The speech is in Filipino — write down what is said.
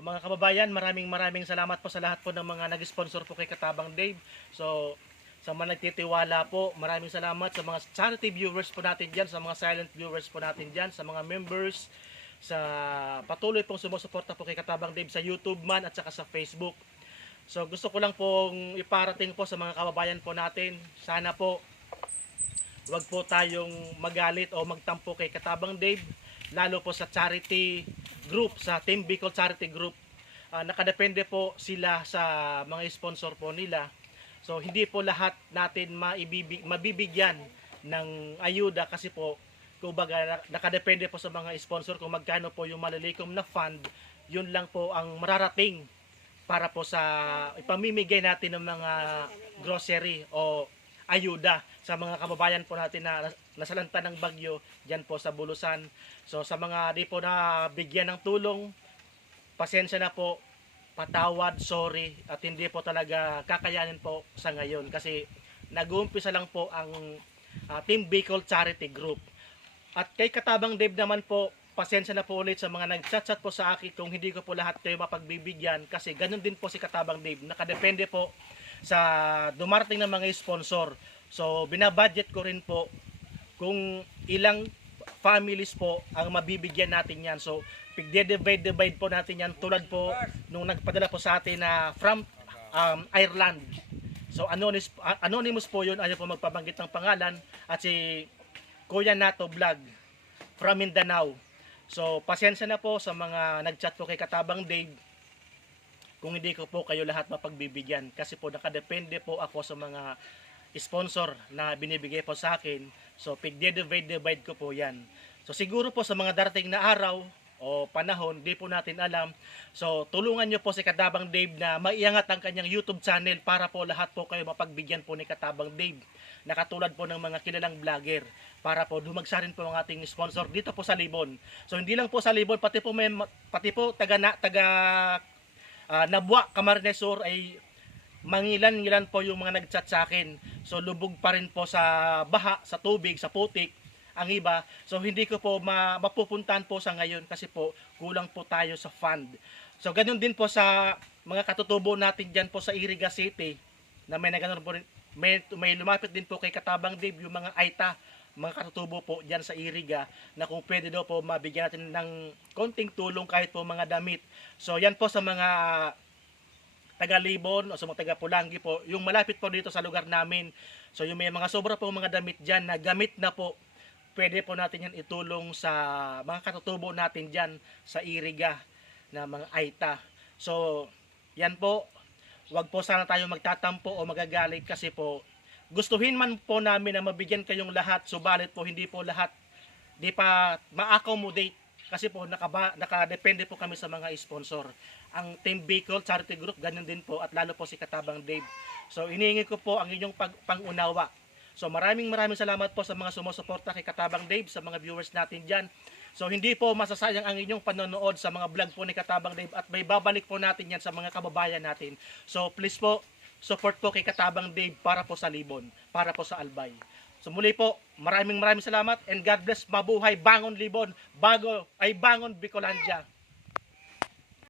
Mga kababayan, maraming maraming salamat po sa lahat po ng mga nag-sponsor po kay Katabang Dave. So, sa mga nagtitiwala po, maraming salamat sa mga charity viewers po natin dyan, sa mga silent viewers po natin dyan, sa mga members, sa patuloy pong sumusuporta po kay Katabang Dave sa YouTube man at saka sa Facebook. So gusto ko lang pong iparating po sa mga kababayan po natin, sana po wag po tayong magalit o magtampo kay Katabang Dave, lalo po sa charity group, sa Team Bicol Charity Group. Ah, nakadepende po sila sa mga sponsor po nila. So hindi po lahat natin maibibig, mabibigyan ng ayuda kasi po kumbaga na- nakadepende po sa mga sponsor kung magkano po yung malilikom na fund, yun lang po ang mararating para po sa ipamimigay natin ng mga grocery o ayuda sa mga kababayan po natin na nasalanta ng bagyo diyan po sa Bulusan. So sa mga di po na bigyan ng tulong, pasensya na po, patawad, sorry at hindi po talaga kakayanin po sa ngayon kasi nag-uumpisa lang po ang ah, Team Bicol Charity Group. At kay Katabang Dave naman po, pasensya na po ulit sa mga nag-chat-chat po sa akin kung hindi ko po lahat kayo mapagbibigyan kasi ganun din po si Katabang Dave. Nakadepende po sa dumarating ng mga sponsor. So, binabudget ko rin po kung ilang families po ang mabibigyan natin yan. So, pigde-divide-divide po natin yan tulad po nung nagpadala po sa atin na from um, Ireland. So, anonymous, anonymous po yun. Ayaw po magpabanggit ng pangalan. At si Kuya Nato Vlog from Mindanao. So, pasensya na po sa mga nag-chat po kay Katabang Dave kung hindi ko po kayo lahat mapagbibigyan kasi po nakadepende po ako sa mga sponsor na binibigay po sa akin. So, pigde-divide-divide ko po yan. So, siguro po sa mga darating na araw o panahon, di po natin alam. So, tulungan nyo po si Katabang Dave na maiangat ang kanyang YouTube channel para po lahat po kayo mapagbigyan po ni Katabang Dave. Nakatulad po ng mga kilalang vlogger para po dumagsa rin po ang ating sponsor dito po sa Libon. So, hindi lang po sa Libon, pati po, may, pati po taga, na, taga ah, Nabwa, Camarines Sur ay mangilan-ngilan po yung mga nag-chat sa akin. So lubog pa rin po sa baha, sa tubig, sa putik ang iba. So hindi ko po ma mapupuntahan po sa ngayon kasi po kulang po tayo sa fund. So ganun din po sa mga katutubo natin diyan po sa Iriga City na may nagano po may, may lumapit din po kay Katabang Dave yung mga Aita mga katutubo po diyan sa Iriga na kung pwede daw po mabigyan natin ng konting tulong kahit po mga damit. So yan po sa mga taga Libon o sa mga taga Pulangi po, yung malapit po dito sa lugar namin. So yung may mga sobra po mga damit dyan na gamit na po, pwede po natin yan itulong sa mga katutubo natin dyan sa Iriga na mga Aita. So yan po, wag po sana tayo magtatampo o magagalit kasi po gustuhin man po namin na mabigyan kayong lahat, subalit po hindi po lahat di pa ma-accommodate kasi po nakaba, nakadepende po kami sa mga sponsor. Ang Team Bicol Charity Group, ganun din po at lalo po si Katabang Dave. So inihingi ko po ang inyong pag, pangunawa. So maraming maraming salamat po sa mga sumusuporta kay Katabang Dave, sa mga viewers natin dyan. So hindi po masasayang ang inyong panonood sa mga vlog po ni Katabang Dave at may babalik po natin yan sa mga kababayan natin. So please po, support po kay Katabang Dave para po sa Libon, para po sa Albay. So muli po, maraming maraming salamat and God bless, mabuhay, bangon Libon, bago ay bangon Bicolandia.